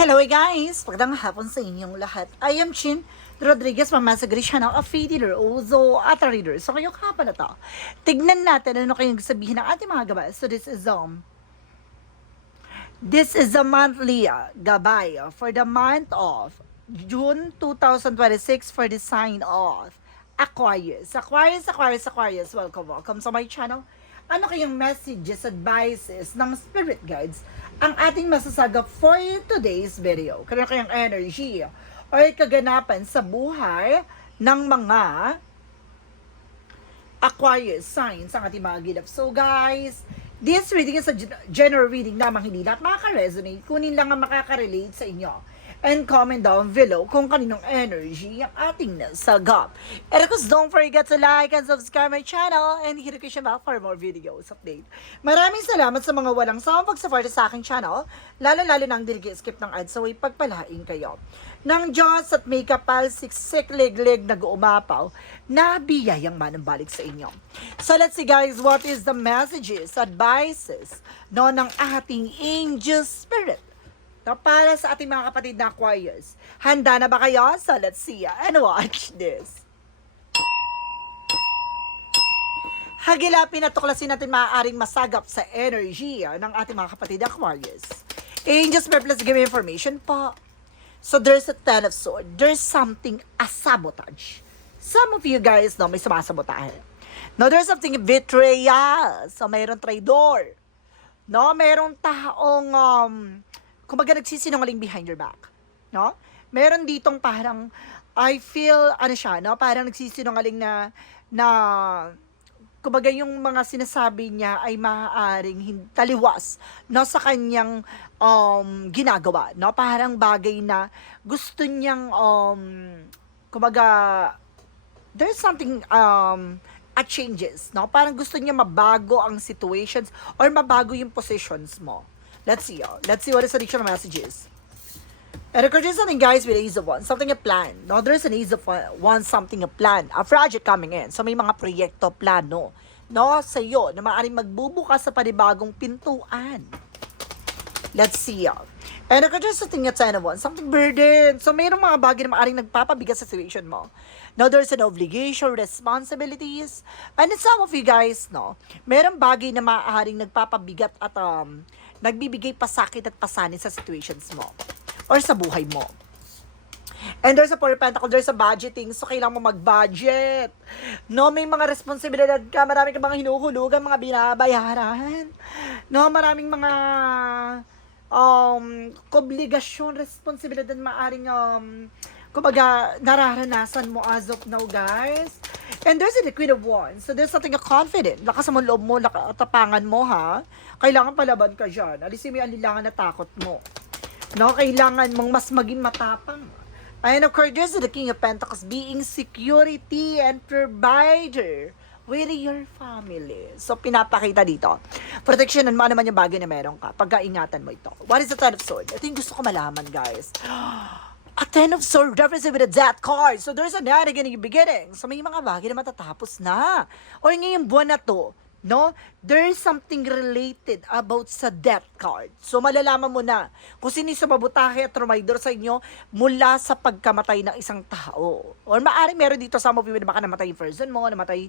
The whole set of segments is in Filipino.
Hello guys! Magandang hapon sa inyong lahat. I am Chin Rodriguez, Mamasa Grishana, a feed reader, also at a reader. So kayo ka pala to. Tignan natin ano kayong sabihin ng ating mga gabay. So this is a monthly gabay for the month of June 2026 for the sign of Aquarius. Aquarius, welcome sa my channel. Ano kayang messages, advices ng spirit guides ang ating masasagap for today's video? Kaya kayang energy or kaganapan sa buhay ng mga Aquarius signs ang ating mga gilap. So guys, this reading is a general reading lamang, hindi lahat makaka-resonate. Kunin lang ang makaka-relate sa inyo. And comment down below kung kaninong energy ang ating nasagap. And of course, don't forget to like and subscribe my channel and hit the notification bell for more videos update. Maraming salamat sa mga walang sawang pag-support sa aking channel, lalo-lalo nang skip ng ads, so ipagpalain kayo ng Diyos at may kapal siksik lig-lig nag-uumapaw na biyayang manambalik sa inyo. So let's see guys, what is the messages, advices ng ating angel spirit para sa ating mga kapatid na Aquarius. Handa na ba kayo? So let's see and watch this. Hagilapin at tuklasin natin maaaring masagap sa energy ng ating mga kapatid na Aquarius. Angels, let's give me information po. So there's a Ten of Swords. There's something, a sabotage. Some of you guys may sumasabotahe. No, there's something betrayal. So mayroong traidor. No, mayroong taong kumbaga nagsisinungaling behind your back, no? Meron ditong parang, I feel, parang nagsisinungaling na kumbaga yung mga sinasabi niya ay maaaring taliwas, no, sa kanyang ginagawa, no? Parang bagay na gusto niyang, kumbaga, there's something, changes, no? Parang gusto niya mabago ang situations or mabago yung positions mo. Let's see what is the additional messages. And there's something guys with Ace of Wands, something a plan. No, there's an Ace of Wands, something a plan, a project coming in. So may mga proyekto, plano, no, sa iyo na maaaring magbubukas sa panibagong pintuan. Let's see. And there's something at Ten of Wands, something burden. So mayroong mga bagay na maaaring nagpapabigat sa situation mo. Now, there's an obligation, responsibilities. And some of you guys, no, mayroong bagay na maaaring nagpapabigat at nagbibigay pasakit at pasanin sa situations mo or sa buhay mo. And there's a Four of Pentacles, there's a budgeting, so kailangan mo mag-budget. No, may mga responsibilidad ka, marami ka mga hinuhulugan, mga binabayaran. No, maraming mga obligasyon, responsibilidad maaring kumbaga nararanasan mo as of now, guys. And there's the Queen of Wands. So there's something confident. Lakas mo loob mo, tapangan mo, ha? Kailangan palaban ka dyan. Alisin mo yung alilangan na takot mo. No? Kailangan mong mas maging matapang. And of course, there's the King of Pentacles, being security and provider with your family. So, pinapakita dito. Proteksyonan mo naman yung bagay na meron ka. Pagkaingatan mo ito. What is the Ten of Swords? Ito yung gusto ko malaman, guys. A Ten of Swords represents with a Death card. So, there's a beginning. So, may mga bagay na matatapos na. O ngayong buwan na to, no? There's something related about sa Death card. So, malalaman mo na kung sino yung sumabutahe at trumaydor sa inyo mula sa pagkamatay ng isang tao. Or maaari meron dito some of you na baka namatay yung person mo, namatay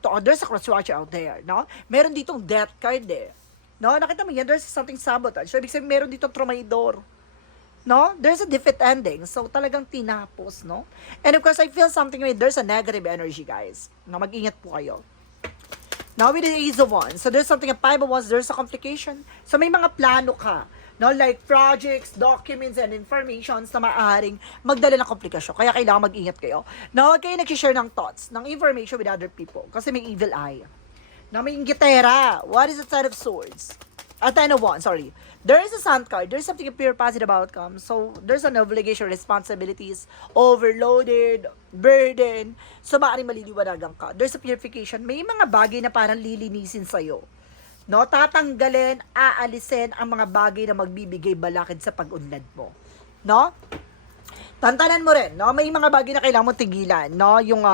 to. There's a crosswatcher out there, no? Meron ditong Death card No? Nakita mo yan, there's something sabotage. So, ibig sabihin, meron ditong trumaydor. No? There's a different ending. So, talagang tinapos, no? And of course, I feel something with there's a negative energy, guys. No, mag-ingat po kayo. Now, with the Ace of Wands, so there's something, a Five of Wands, there's a complication. So, may mga plano ka, no? Like projects, documents, and informations na maaaring magdala ng komplikasyon. Kaya kailangan mag-ingat kayo. Now, huwag kayo nag-share ng thoughts, ng information with other people. Kasi may evil eye. Now, may inggitera. What is the Ten of Swords? Ten of Wands, sorry. There is a Sun card. There's something a pure positive outcome. So, there's an obligation, responsibilities, overloaded, burden. So, maaaring maliliwanagan ka. There's a purification. May mga bagay na parang lilinisin sa'yo. No? Tatanggalin, aalisin ang mga bagay na magbibigay balakid sa pag-unlad mo. No? Tantanan mo rin, no? May mga bagay na kailangan mo tigilan, no? Yung,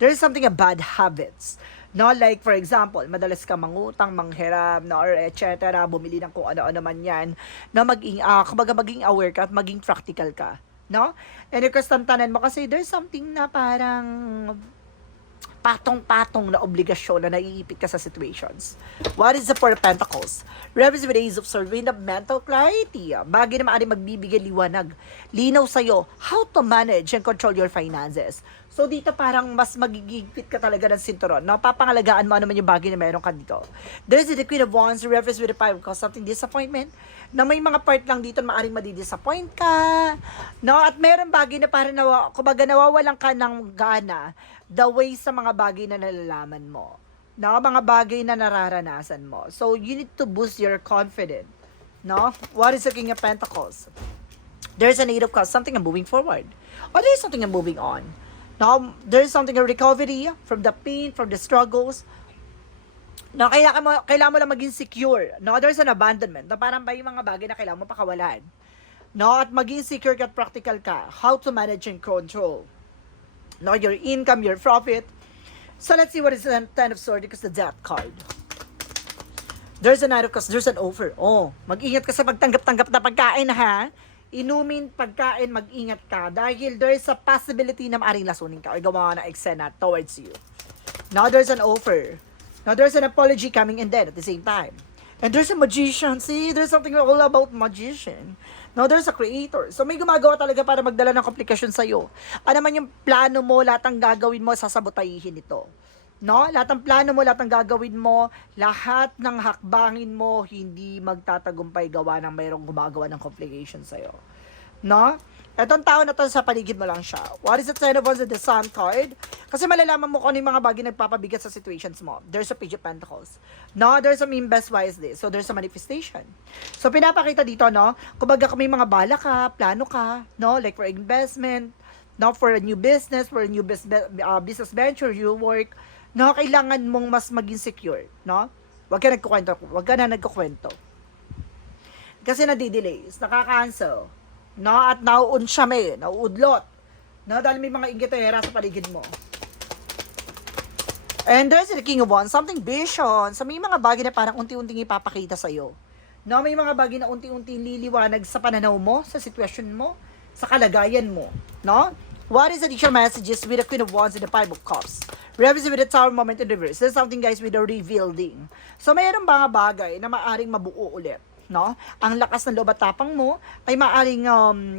there's something a bad habits. No, like for example, madalas ka mangutang, manghiram, no, or etc. Bumili ng kung ano-ano man yan. No, kumbaga maging aware ka at maging practical ka. No? And yung kastantanan mo kasi there's something na parang patong-patong na obligasyon na naiipit ka sa situations. What is the Four of Pentacles? Represents with Ace of Swords, wind of mental clarity. Bagay na maaaring magbibigay liwanag. Linaw sa'yo how to manage and control your finances. So dito parang mas magigigpit ka talaga ng sinturon. No? Papangalagaan mo ano man yung bagay na meron ka dito. There's the Queen of Wands, reference with the Five of Cups, something disappointment. Na may mga part lang dito na maaaring madidisappoint ka. No? At meron bagay na parang kumbaga nawawalan ka ng gana the way sa mga bagay na nalalaman mo. No? Mga bagay na nararanasan mo. So you need to boost your confidence. No? What is the King of Pentacles? There's an Eight of Cups, something I'm moving forward. Or there's something I'm moving on. Now, there's something a recovery from the pain, from the struggles. No, kailangan mo lang maging secure. No, there's an abandonment. Na parang ba yung mga bagay na kailangan mo pakawalan. No, at maging secure ka at practical ka. How to manage and control. No, your income, your profit. So let's see what is the Ten of Swords because the Death card. There's a Knight of Cups, there's an offer. Oh, mag-ingat ka sa pagtanggap-tanggap na pagkain ha. Inumin, pagkain, mag-ingat ka. Dahil there's a possibility na maaring lasunin ka or gawa na eksena towards you. Now there's an offer. Now there's an apology coming in then at the same time. And there's a magician. See, there's something all about magician. Now there's a creator. So may gumagawa talaga para magdala ng komplikasyon sa'yo. Ano man yung plano mo, lahat ng gagawin mo, sasabotahihin ito. No? Lahat ng plano mo, lahat ng gagawin mo, lahat ng hakbangin mo, hindi magtatagumpay gawa ng mayroong gumagawa ng complication sa'yo. No? Etong tao na to sa paligid mo lang siya. What is the Ten of Wands and the Sun card? Kasi malalaman mo kung ano yung mga bagay nagpapabigat sa situations mo. There's a Page of Pentacles. No, there's a mean best wisely. So, there's a manifestation. So, pinapakita dito, no? Kumbaga kung may mga bala ka, plano ka, no? Like for investment, no? For a new business, for a new business venture, you work, no? Kailangan mong mas maging secure, no? Huwag ka na nagkukwento. Kasi nadidelays, nakaka-cancel. No, at nauun siya nauudlot. No, dahil may mga inggitera sa paligid mo. And there's the King of Wands, something vision. So may mga bagay na parang unti-unting ipapakita sa'yo. No, may mga bagay na unti-unting liliwanag sa pananaw mo, sa sitwasyon mo, sa kalagayan mo. No? What is the additional messages with the Queen of Wands and the Five of Cups? Reverse with the Tower moment in reverse. There's something guys with the revealing. So mayroong mga bagay na maaring mabuo ulit. No? Ang lakas ng loob at tapang mo ay maaring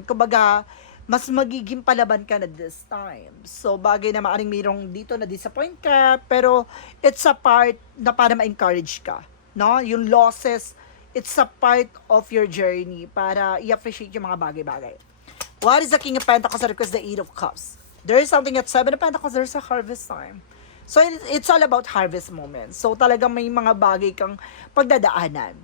kumbaga mas magiging palaban ka na this time. So bagay na maaring mayroong dito na disappoint ka, pero it's a part na para ma-encourage ka, no? Yung losses, it's a part of your journey para i-appreciate yung mga bagay-bagay. What is the King of Pentacles? Request the Eight of Cups. There is something at Seven of Pentacles, there's a harvest time. So it's all about harvest moments. So talagang may mga bagay kang pagdadaanan.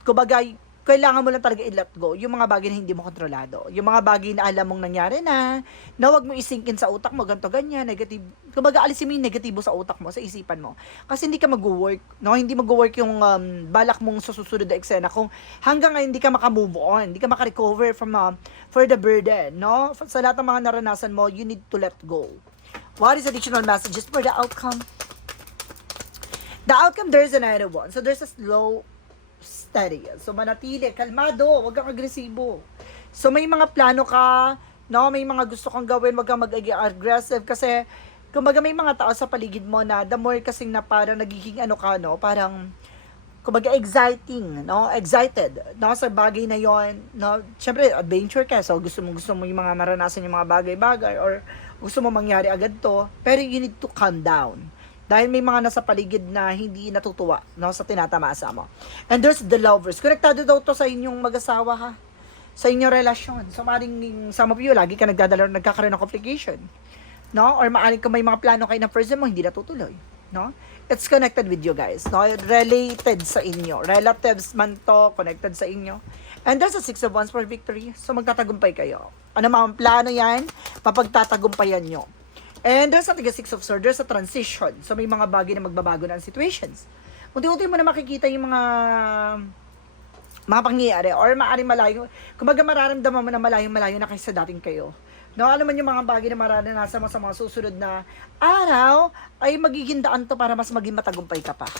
Kumbaga, kailangan mo lang talaga i-let go yung mga bagay na hindi mo kontrolado. Yung mga bagay na alam mong nangyari na wag mo isinkin sa utak mo, ganito, ganyan, negative. Kumbaga, alisin mo yung negatibo sa utak mo, sa isipan mo. Kasi hindi ka mag-work, no? Hindi mag-work yung balak mong susunod na eksena kung hanggang ngayon hindi ka makamove on, hindi ka makarecover from for the burden, no? Sa lahat ng mga naranasan mo, you need to let go. What is additional messages for the outcome? The outcome, there's another one. So, there's a slow steady. So, manatili, kalmado, wag kang agresibo. So, may mga plano ka, no? May mga gusto kang gawin, wag kang mag-aggressive kasi, kumbaga may mga tao sa paligid mo na the more kasing na parang nagiging ano ka, no? Parang, kumbaga exciting, no? Excited, no? Sa bagay na yon, no? Siyempre, adventure ka. So, gusto mo yung mga maranasan yung mga bagay-bagay or gusto mo mangyari agad to. Pero you need to calm down. Dahil may mga nasa paligid na hindi natutuwa, no, sa tinatamasa mo. And there's the lovers. Konektado daw to sa inyong mag-asawa, ha? Sa inyong relasyon. So, maaaring some of you, lagi ka nagkakaroon ng complication. No? Or maaaring kung may mga plano kayo ng person mo, hindi natutuloy. No? It's connected with you guys. No? Related sa inyo. Relatives man to, connected sa inyo. And there's a Six of Wands for victory. So, magtatagumpay kayo. Ano mga plano yan, papagtatagumpayan nyo. And there's something a Six of Swords, there's a transition. So may mga bagay na magbabago ng situations. Unti-unti mo na makikita yung mga pangyayari or maaaring malayo. Kumbaga mararamdaman mo na malayo na kayo sa dating kayo. No, alam mo yung mga bagay na mararanasan mo sa mga susunod na araw ay magiging daan to para mas maging matagumpay ka pa.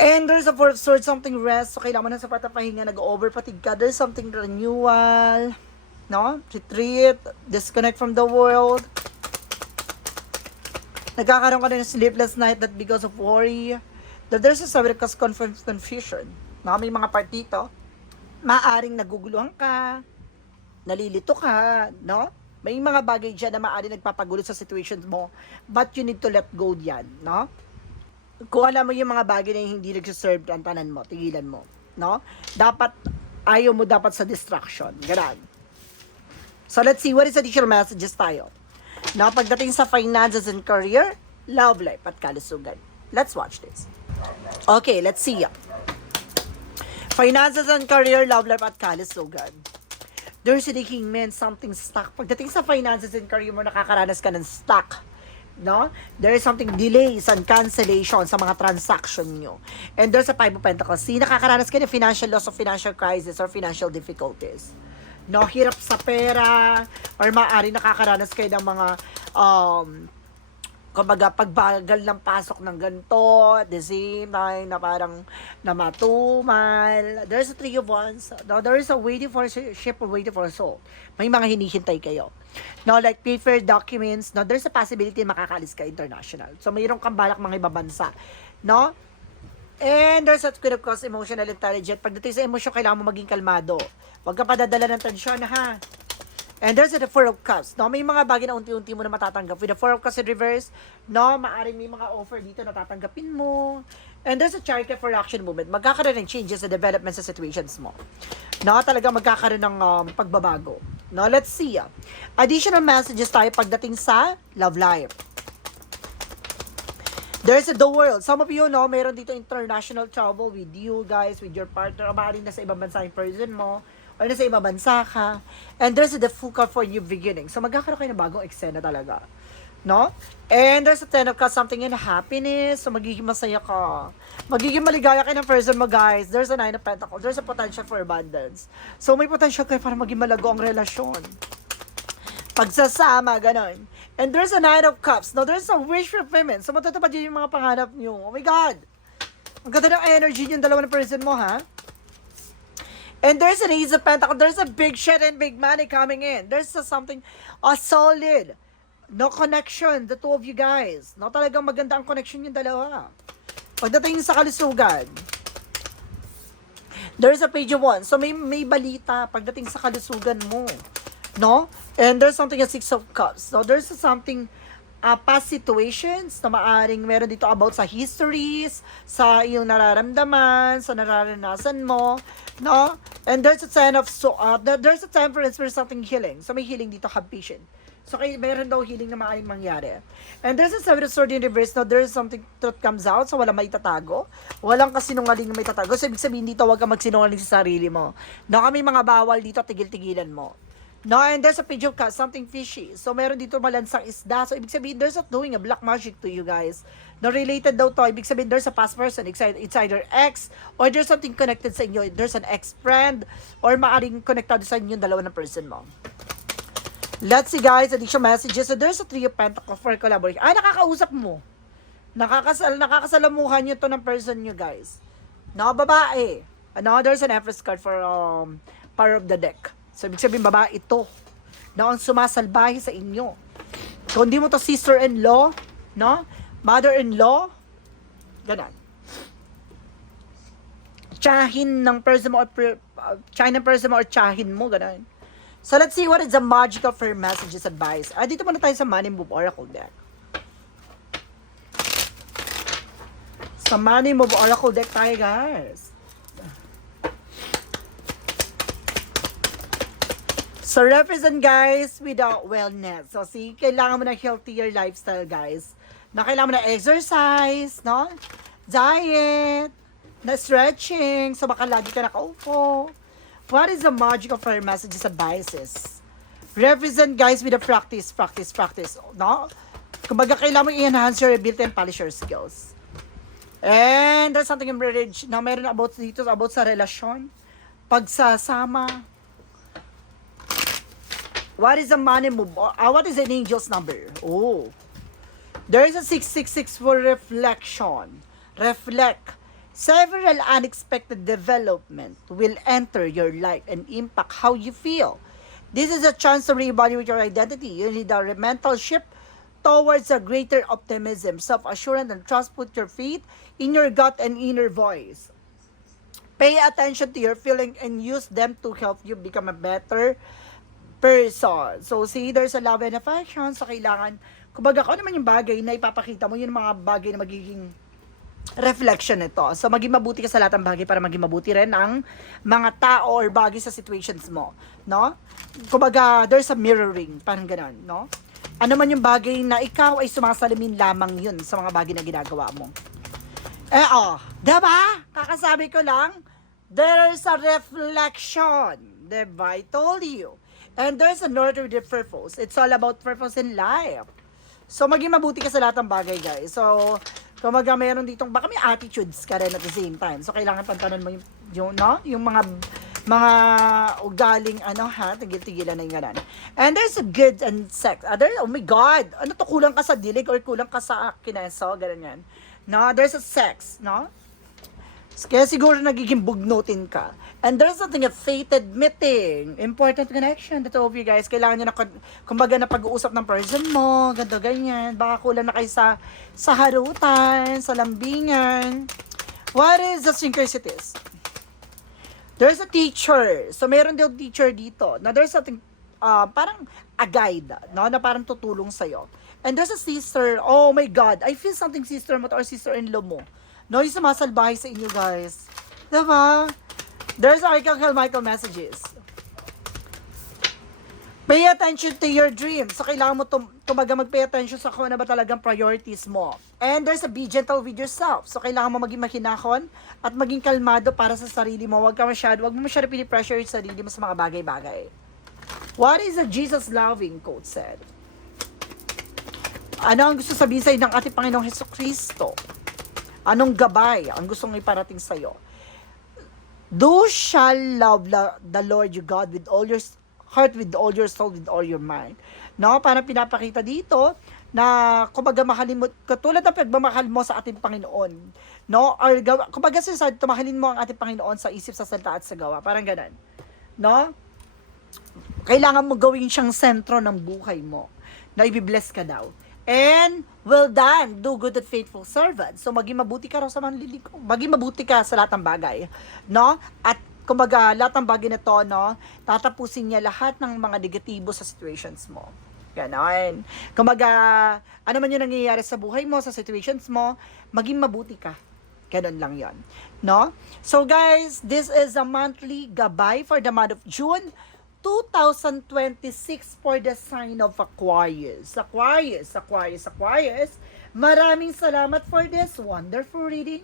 And there's a fourth sword, something rest. So, kailangan mo na sa patapahinga, nag-overfatigue ka. There's something renewal, no? Retreat, disconnect from the world. Nagkakaroon ka na ng sleepless night that because of worry. There's a subject cause confusion. No? May mga part dito, maaring naguguluhan ka, nalilito ka, no? May mga bagay dyan na maaring nagpapagulo sa situations mo, but you need to let go yan, no? Kung alam mo yung mga bagay na hindi nagsiserve ang tanan mo, tigilan mo, no? Dapat, ayaw mo dapat sa distraction. Ganun. So, let's see, what is additional messages tayo? Now, pagdating sa finances and career, love life at kalusugan. Let's watch this. Okay, let's see. Finances and career, love life at kalusugan. There's a king man, something stuck. Pagdating sa finances and career mo, nakakaranas ka ng stuck. No? There is something delays and cancellation sa mga transaction nyo. And there's a Five of Pentacles. Nakakaranas ka ng financial loss or financial crisis or financial difficulties. No, hirap sa pera or maaari nakakaranas kayo ng mga kumbaga pagbagal ng pasok ng ganito at the same time na parang namatumal. There's a Three of Wands. No, there is a waiting for ship or waiting for a soul. May mga hinihintay kayo. No, like paper documents. No, there's a possibility na makakaalis ka international. So mayroon kang balak mga ibang bansa. No? And there's a Queen of Cups, emotional intelligence. Pagdating sa emosyon, kailangan mo maging kalmado. Huwag ka padadala ng tensyon, ha? And there's the Four of Cups. No, may mga bagay na unti-unti mo na matatanggap. With the Four of Cups in reverse, no, maaaring may mga offer dito na tatanggapin mo. And there's a Chariot for action movement. Magkakaroon ng changes sa development sa situations mo. No, talaga magkakaroon ng pagbabago. No, let's see. Additional messages tayo pagdating sa love life. There's the world. Some of you, no, meron dito international trouble with you guys, with your partner. O maaaring nasa ibang bansa yung person mo. O nasa ibang bansa ka. And there's the full card for new beginning. So magkakaroon kayo ng bagong eksena talaga. No? And there's a Ten of Cups, something in happiness. So magiging masaya ka. Magiging maligaya kayo ng person mo, guys. There's a Nine of Pentacles. There's a potential for abundance. So may potential kayo para maging malago ang relasyon. Pagsasama, ganon. And there's a Nine of Cups. Now, there's a wish fulfillment. So, matutupad yun yung mga pangarap nyo. Oh my God! Ang ganda ng energy yung dalawa na person mo, ha? And there's an Ace of Pentacles. There's a big shit and big money coming in. There's something, a solid, no connection, the two of you guys. No, talagang maganda ang connection yung dalawa. Pagdating sa kalusugan, there's a Page of Wands. So, may balita pagdating sa kalusugan mo. No? And there's something a Six of Cups. So, there's something, past situations na maaring meron dito about sa histories, sa iyong nararamdaman, sa nararanasan mo, no? And there's a time of, there's a time for something healing. So, may healing dito, have patience. So, meron daw healing na maaring mangyari. And there's a Seven of Swords in reverse. Now, there's something truth comes out. So, walang may tatago. Walang kasinungaling na may tatago. So, ibig sabihin dito, huwag kang magsinungaling sa sarili mo. No, kami mga bawal dito, tigil-tigilan mo. No, and there's a Page of Cups, something fishy. So, meron dito malansang isda. So, ibig sabihin, there's not doing a black magic to you guys. No, related daw to. Ibig sabihin, there's a past person. It's either ex, or there's something connected sa inyo. There's an ex-friend, or maaring connected sa inyo yung dalawa ng person mo. Let's see, guys, additional messages. So, there's a Three of Pentacles for collaboration. Ay, nakakausap mo. Nakakasalamuhan nyo to ng person nyo, guys. No, babae. No, there's an Empress card for Power of the Deck. So, ibig sabihin, babae ito na ang sumasalbahe sa inyo. Kung hindi mo to sister-in-law, no? Mother-in-law, ganun. Tsahin ng person mo, or tsahin mo, ganun. So, let's see what is the magical for messages advice. Dito muna tayo sa Money Move Oracle deck. Sa Money Move Oracle deck tayo, guys. So, represent, guys, without wellness. So, see, kailangan mo ng healthier lifestyle, guys. Na kailangan mo ng exercise, no? Diet, na stretching, so baka lagi ka nakaupo. What is the magic of our messages and biases? Represent, guys, with a practice, no? Kumbaga, kailangan mo i-enhance your ability and polish your skills. And there's something in marriage na meron about dito, about sa relasyon, pagsasama, What is the money move? What is an angel's number? Oh. There is a 666 for reflection. Reflect. Several unexpected development will enter your life and impact how you feel. This is a chance to reevaluate your identity. You need a mental shift towards a greater optimism, self-assurance, and trust. Put your faith in your gut and inner voice. Pay attention to your feeling and use them to help you become a better person. So, see, there's a love and affection. So, kailangan, kumbaga, kung ano naman yung bagay na ipapakita mo, yun mga bagay na magiging reflection nito. So, maging mabuti ka sa lahat ng bagay para maging mabuti rin ang mga tao or bagay sa situations mo. No? Kumbaga, there's a mirroring. Parang ganon, no? Ano man yung bagay na ikaw ay sumasalamin lamang yun sa mga bagay na ginagawa mo. Diba? Kakasabi ko lang, there's a reflection. Diba? I told you. And there's a north with the purpose. It's all about purpose in life. So, maging mabuti ka sa lahat ng bagay, guys. So, kumaga meron ditong, baka may attitudes ka rin at the same time. So, kailangan pantanan mo yung no? Yung mga ugaling, tigil-tigilan na yung ganan. And there's a good and sex. Oh my God! Ano to, kulang ka sa dilig or kulang ka sa kineso? Ganun yan. No? There's a sex, no? Kaya siguro nagiging bugnutin ka. And there's something a fated meeting. Important connection. The two of you guys. Kailangan nyo na, kumbaga na pag-uusap ng person mo. Ganto, ganyan. Baka kulang na kayo sa harutan, sa lambingan. What is the synchronicities? There's a teacher. So, meron daw teacher dito. Now, there's something, parang a guide, no? Na parang tutulong sa'yo. And there's a sister. Oh my God. I feel something sister mo or sister-in-law mo. No, yung sumasalbahay sa inyo, guys. Diba? There's Archangel Michael messages. Pay attention to your dreams. So, kailangan mo tumaga mag-pay attention sa kung ano ba talagang priorities mo. And there's a be gentle with yourself. So, kailangan mo maging mahinahon at maging kalmado para sa sarili mo. Huwag mo masyado pinipressure yung sarili mo sa mga bagay-bagay. What is a Jesus loving quote said? Ano ang gusto sabihin sa'yo ng ating Panginoong Jesucristo? Anong gabay ang gustong iparating sa'yo? Do shall love the Lord your God with all your heart, with all your soul, with all your mind. No? Parang pinapakita dito na kumbaga mahalin mo, katulad ng pagmamahal mo sa ating Panginoon. No? Or kumbaga sinasabi, tumahalin mo ang ating Panginoon sa isip, sa salita at sa gawa. Parang ganun. No? Kailangan mo gawin siyang sentro ng buhay mo. Na ibibless ka daw. And, well done, do good and faithful servant. So, maging mabuti ka raw sa manliliko. Maging mabuti ka sa lahat ng bagay. No? At, kumbaga, lahat ng bagay na to, no? Tatapusin niya lahat ng mga negatibo sa situations mo. Ganon. Kumbaga, ano man yung nangyayari sa buhay mo, sa situations mo, maging mabuti ka. Ganon lang yon, no? So, guys, this is a monthly gabay for the month of June 2026 for the sign of Aquarius. Aquarius. Maraming salamat for this wonderful reading.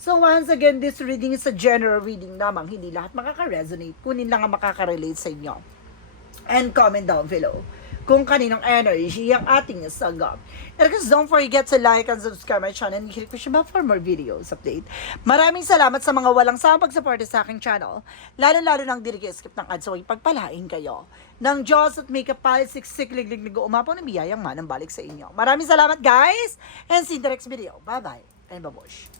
So once again, this reading is a general reading lamang. Hindi lahat makaka-resonate. Kunin lang ang makaka-relate sa inyo. And comment down below kung kaninong energy ang ating sagap. And guys, don't forget to like and subscribe my channel and hit push bell for more videos update. Maraming salamat sa mga walang sawang pagsuporta sa aking channel. Lalo-lalo nang di skip ng ads, so ipagpalain kayo ng Diyos at may kapalit siksik-liglig umapaw na biyayang manang balik sa inyo. Maraming salamat, guys, and see you in the next video. Bye-bye and babush.